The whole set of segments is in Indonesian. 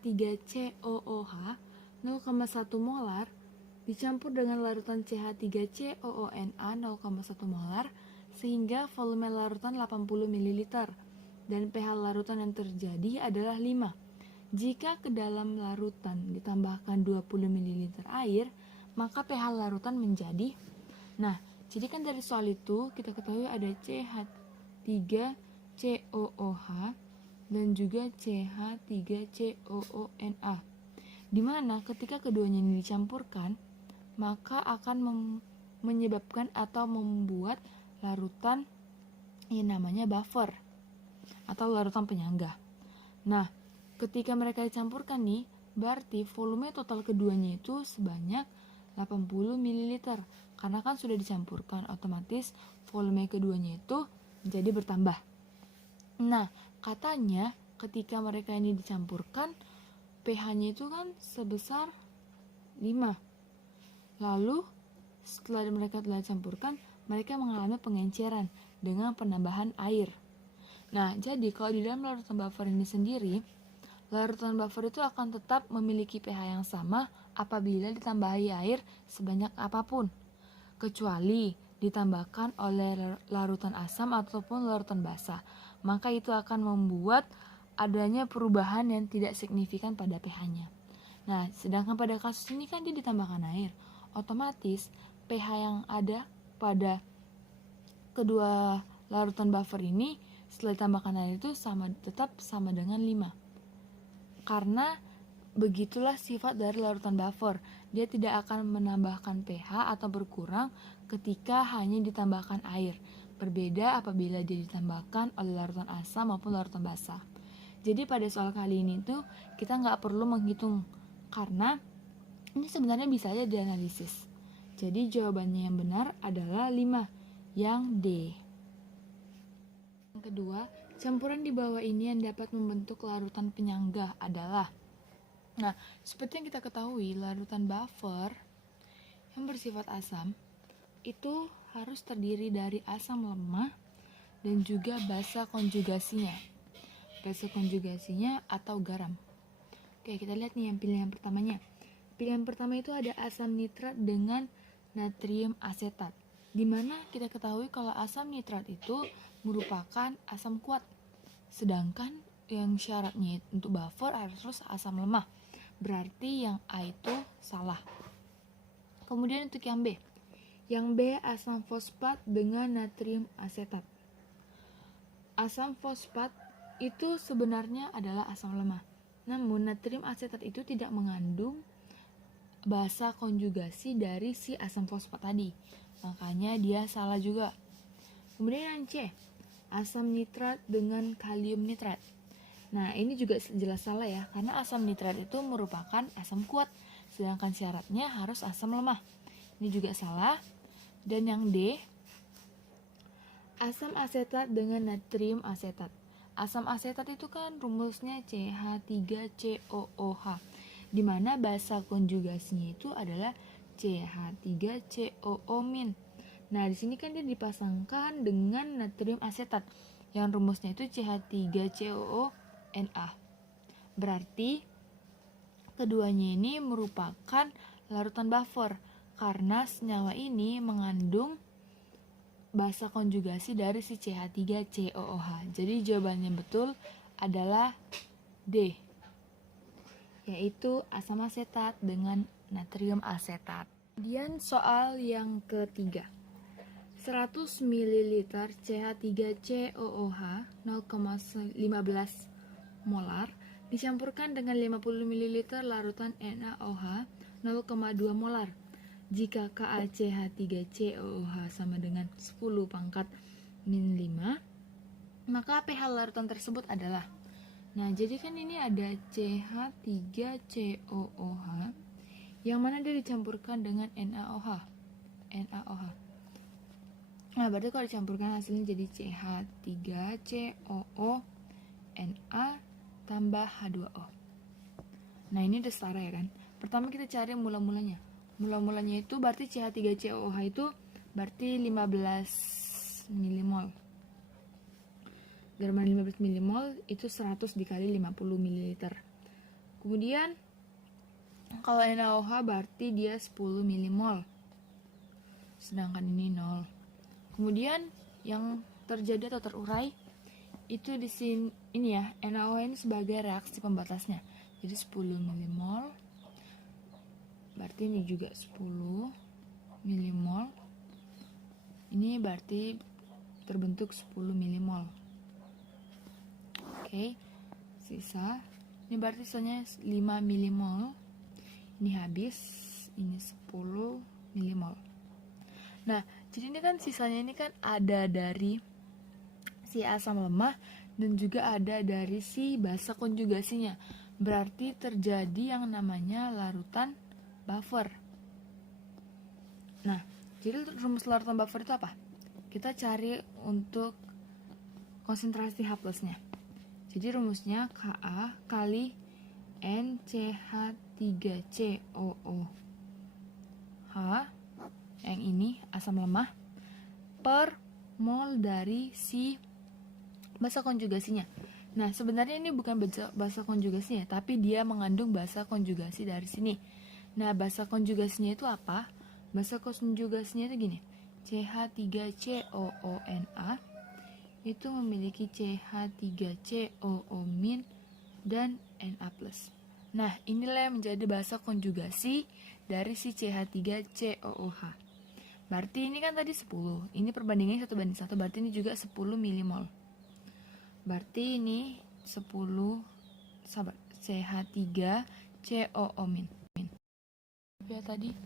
CH3COOH 0,1 molar dicampur dengan larutan CH3COONA 0,1 molar sehingga volume larutan 80 ml dan pH larutan yang terjadi adalah 5. Jika ke dalam larutan ditambahkan 20 ml air, maka pH larutan menjadi. Nah, jadi kan dari soal itu kita ketahui ada CH3COOH dan juga CH3COONA. Dimana ketika keduanya ini dicampurkan, maka akan menyebabkan atau membuat larutan yang namanya buffer atau larutan penyangga. Nah, ketika mereka dicampurkan nih, berarti volume total keduanya itu sebanyak 80 ml. Karena kan sudah dicampurkan, otomatis volume keduanya itu jadi bertambah. Nah, katanya ketika mereka ini dicampurkan, pH-nya itu kan sebesar 5. Lalu, setelah mereka telah dicampurkan, mereka mengalami pengenceran dengan penambahan air. Nah, jadi kalau di dalam larutan buffer ini sendiri, larutan buffer itu akan tetap memiliki pH yang sama apabila ditambahi air sebanyak apapun, kecuali ditambahkan oleh larutan asam ataupun larutan basa. Maka itu akan membuat adanya perubahan yang tidak signifikan pada pH-nya. Nah, sedangkan pada kasus ini kan dia ditambahkan air, otomatis pH yang ada pada kedua larutan buffer ini setelah ditambahkan air itu tetap sama dengan 5. Karena begitulah sifat dari larutan buffer. Dia tidak akan menambahkan pH atau berkurang ketika hanya ditambahkan air. Berbeda apabila dia ditambahkan oleh larutan asam maupun larutan basa. Jadi pada soal kali ini tuh kita nggak perlu menghitung karena ini sebenarnya bisa aja dianalisis. Jadi jawabannya yang benar adalah 5, yang D. Yang kedua, campuran di bawah ini yang dapat membentuk larutan penyangga adalah. Nah, seperti yang kita ketahui, larutan buffer yang bersifat asam itu harus terdiri dari asam lemah dan juga basa konjugasinya. Basa konjugasinya atau garam. Oke, kita lihat nih yang pilihan pertamanya. Pilihan pertama itu ada asam nitrat dengan natrium asetat. Dimana kita ketahui kalau asam nitrat itu merupakan asam kuat. Sedangkan yang syaratnya untuk buffer harus asam lemah. Berarti yang A itu salah. Kemudian untuk yang B. Yang B asam fosfat dengan natrium asetat. Asam fosfat itu sebenarnya adalah asam lemah. Namun natrium asetat itu tidak mengandung basa konjugasi dari si asam fosfat tadi. Makanya dia salah juga. Kemudian yang C, asam nitrat dengan kalium nitrat. Nah, ini juga jelas salah ya, karena asam nitrat itu merupakan asam kuat, sedangkan syaratnya harus asam lemah. Ini juga salah. Dan yang D, asam asetat dengan natrium asetat. Asam asetat itu kan rumusnya CH3COOH, di mana basa konjugasinya itu adalah CH3COO-. Nah, di sini kan dia dipasangkan dengan natrium asetat yang rumusnya itu CH3COONA. Berarti keduanya ini merupakan larutan buffer karena senyawa ini mengandung basa konjugasi dari si CH3COOH. Jadi jawaban yang betul adalah D, yaitu asam asetat dengan natrium asetat. Kemudian soal yang ketiga. 100 ml CH3COOH 0,15 molar dicampurkan dengan 50 ml larutan NaOH 0,2 molar. Jika KaCH3COOH sama dengan 10 pangkat min 5, maka pH larutan tersebut adalah. Nah, jadi kan ini ada CH3COOH yang mana dia dicampurkan dengan NaOH. Nah, berarti kalau dicampurkan hasilnya jadi CH3COONA tambah H2O. Nah, ini udah setara ya kan. Pertama kita cari mula-mulanya. Mula-mulanya itu berarti CH3COOH itu berarti 15 milimol. Dari 15 milimol itu 100 dikali 50 ml. Kemudian kalau NaOH berarti dia 10 milimol, sedangkan ini 0. Kemudian yang terjadi atau terurai itu di sini ini ya, NaOH ini sebagai reaksi pembatasnya. Jadi 10 milimol berarti ini juga 10 milimol. Ini berarti terbentuk 10 milimol. Oke. Sisa ini berarti sisanya 5 milimol. Ini habis, ini 10 milimol. Nah, jadi ini kan sisanya ini kan ada dari si asam lemah dan juga ada dari si basa konjugasinya. Berarti terjadi yang namanya larutan buffer. Nah, jadi rumus larutan buffer itu apa? Kita cari untuk konsentrasi H+-nya. Jadi rumusnya Ka kali NCH3COOH, yang ini asam lemah, per mol dari si basa konjugasinya. Nah, sebenarnya ini bukan basa konjugasinya, tapi dia mengandung basa konjugasi dari sini. Nah, basa konjugasinya itu apa? Basa konjugasinya itu gini, CH3COONA itu memiliki CH3COO- dan Na+. Nah, inilah yang menjadi basa konjugasi dari si CH3COOH. Berarti ini kan tadi 10. Ini perbandingannya 1:1, berarti ini juga 10 milimol. Berarti ini 10 CH3COO-. Ya tadi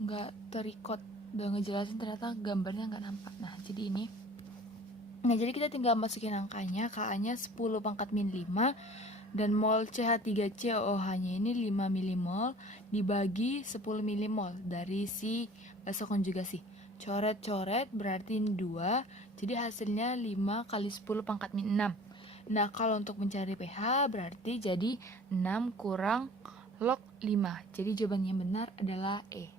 nggak terikot, udah ngejelasin ternyata gambarnya nggak nampak. Nah, jadi ini. Nah, jadi kita tinggal masukin angkanya. Ka-nya 10⁻⁵ dan mol CH3COOH-nya ini 5 milimol dibagi 10 milimol dari si basa konjugasi. Coret-coret berarti ini 2. Jadi hasilnya 5 kali 10⁻⁶. Nah, kalau untuk mencari pH berarti jadi 6 kurang log 5. Jadi jawaban yang benar adalah E.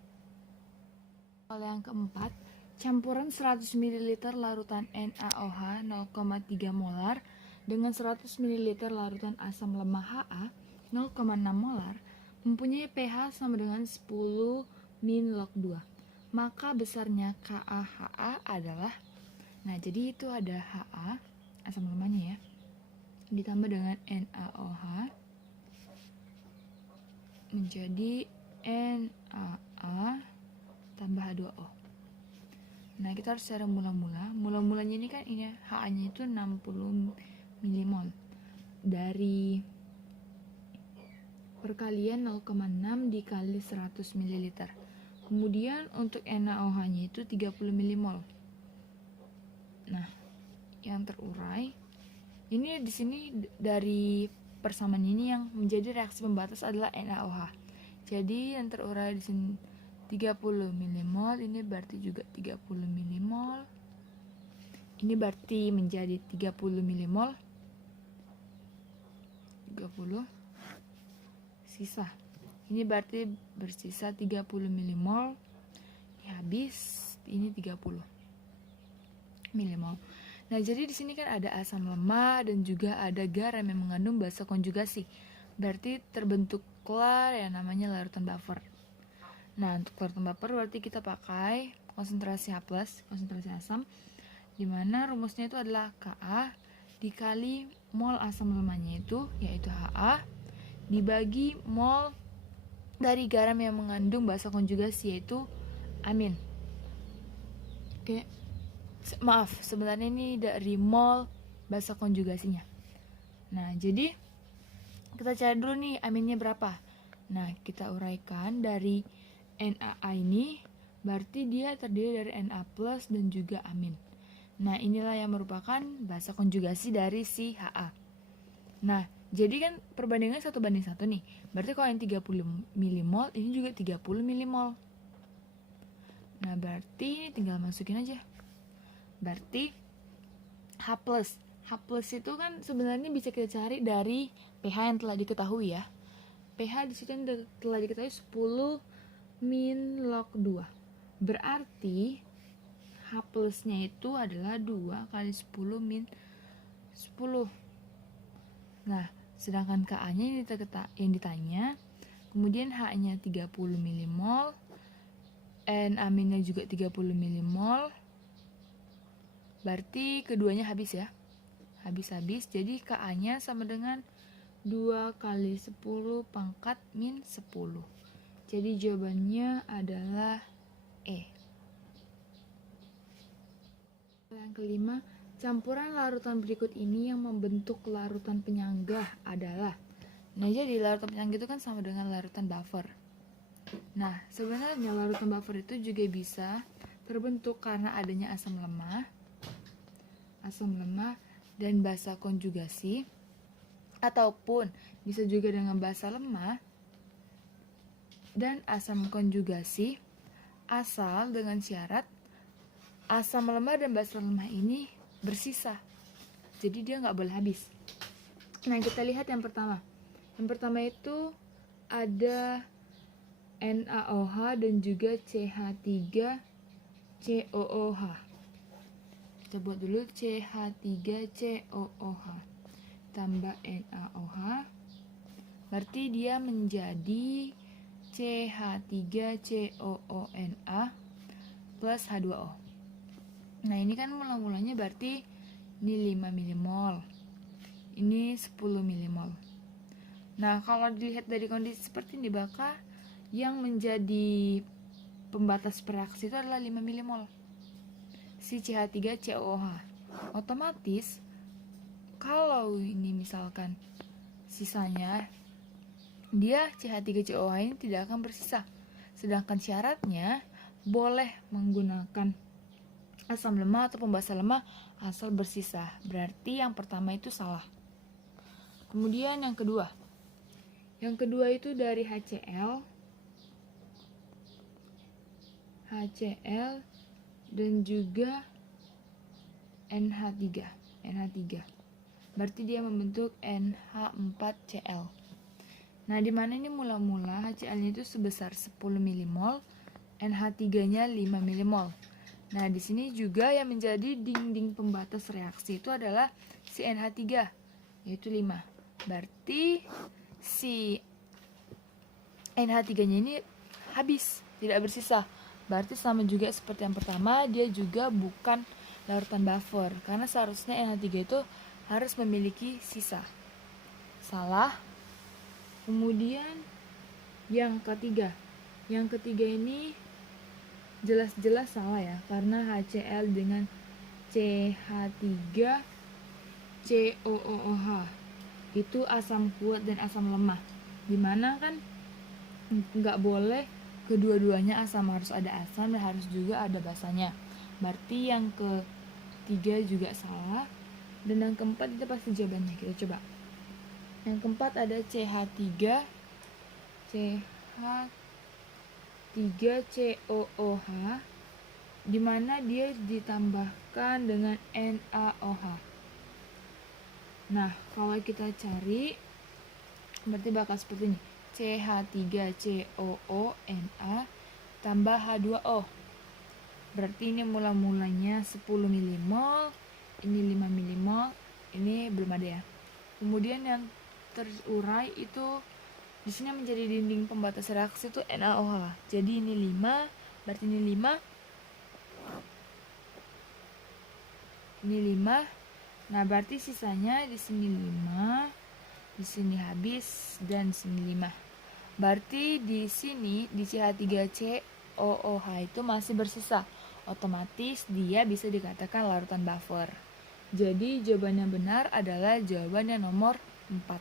Kalau yang keempat, campuran 100 ml larutan NaOH 0,3 molar dengan 100 ml larutan asam lemah Ha 0,6 molar mempunyai pH sama dengan 10 min log 2. Maka besarnya KaHA adalah, nah jadi itu ada Ha, asam lemahnya ya, ditambah dengan NaOH menjadi NaA tambah H2O. Nah, kita harus cari mula-mula. Mula-mulanya ini kan ini Ha-nya itu 60 milimol dari perkalian 0,6 dikali 100 ml. Kemudian untuk NaOH-nya itu 30 milimol. Nah, yang terurai ini di sini dari persamaan ini yang menjadi reaksi pembatas adalah NaOH. Jadi yang terurai di sini 30 milimol, ini berarti juga 30 milimol. Ini berarti menjadi 30 milimol. 30 sisa. Ini berarti bersisa 30 milimol. Ini habis, ini 30 milimol. Nah, jadi di sini kan ada asam lemah dan juga ada garam yang mengandung basa konjugasi. Berarti terbentuklah yang namanya larutan buffer. Nah, untuk larutan buffer berarti kita pakai konsentrasi H+, konsentrasi asam, di mana rumusnya itu adalah Ka dikali mol asam lemahnya itu, yaitu Ha, dibagi mol dari garam yang mengandung basa konjugasi, yaitu amin. Oke, maaf, sebenarnya ini dari mol basa konjugasinya. Nah, jadi kita cari dulu nih aminnya berapa. Nah, kita uraikan dari NaA ini, berarti dia terdiri dari Na+ dan juga amin. Nah, inilah yang merupakan basa konjugasi dari si Ha. Nah, jadi kan perbandingan 1:1 nih. Berarti kalau yang 30 milimol, ini juga 30 milimol. Nah, berarti ini tinggal masukin aja. Berarti H+. H+ itu kan sebenarnya bisa kita cari dari pH yang telah diketahui ya. pH di situ yang telah diketahui 10 min log 2. Berarti H+-nya itu adalah 2 kali 10 min 10. Nah, Sedangkan Ka-nya yang ditanya, kemudian H-nya 30 milimol, N-aminnya juga 30 milimol. Berarti keduanya habis ya. Habis-habis, jadi Ka-nya sama dengan 2 kali 10 pangkat min 10. Jadi jawabannya adalah E. Yang kelima, campuran larutan berikut ini yang membentuk larutan penyanggah adalah. Nah, jadi larutan penyanggah itu kan sama dengan larutan buffer. Nah, sebenarnya larutan buffer itu juga bisa terbentuk karena adanya asam lemah dan basa konjugasi, ataupun bisa juga dengan basa lemah dan asam konjugasi, asal dengan syarat asam lemah dan basa lemah ini bersisa, jadi dia nggak boleh habis. Nah, kita lihat yang pertama. Yang pertama itu ada NaOH dan juga CH3COOH. Kita buat dulu CH3COOH tambah NaOH, berarti dia menjadi CH3COONA plus H2O. Nah, ini kan mula-mulanya berarti ini 5 milimol, ini 10 milimol. Nah, kalau dilihat dari kondisi seperti ini, maka yang menjadi pembatas reaksi itu adalah 5 milimol, si CH3COOH. Otomatis kalau ini misalkan sisanya, dia CH3COOH ini tidak akan bersisa. Sedangkan syaratnya boleh menggunakan asam lemah atau pembasa lemah asal bersisa. Berarti yang pertama itu salah. Kemudian yang kedua. Yang kedua itu dari HCl dan juga NH3. Berarti dia membentuk NH4Cl. Nah, di mana ini mula-mula HCl-nya itu sebesar 10 milimol, NH3-nya 5 milimol. Nah, di sini juga yang menjadi dinding pembatas reaksi itu adalah si NH3, yaitu 5. Berarti si NH3-nya ini habis, tidak bersisa. Berarti sama juga seperti yang pertama, dia juga bukan larutan buffer, karena seharusnya NH3 itu harus memiliki sisa. Salah. Kemudian yang ketiga. Yang ketiga ini jelas-jelas salah ya, karena HCl dengan CH3COOH itu asam kuat dan asam lemah, dimana kan nggak boleh kedua-duanya asam, harus ada asam dan harus juga ada basanya. Berarti yang ketiga juga salah. Dan yang keempat itu pasti jawabannya. Kita coba. Yang keempat ada CH3COOH, dimana dia ditambahkan dengan NaOH. Nah, kalau kita cari berarti bakal seperti ini. CH3COONA tambah H2O. Berarti ini mula-mulanya 10 milimol, ini 5 milimol, ini belum ada ya. Kemudian yang terurai itu di sini menjadi dinding pembatas reaksi itu NaOH. Jadi ini 5, berarti ini 5. Ini 5. Nah, berarti sisanya di sini 5, di sini habis, dan di sini 5. Berarti di sini di CH3COOH itu masih bersisa. Otomatis dia bisa dikatakan larutan buffer. Jadi jawaban yang benar adalah jawaban yang nomor 4.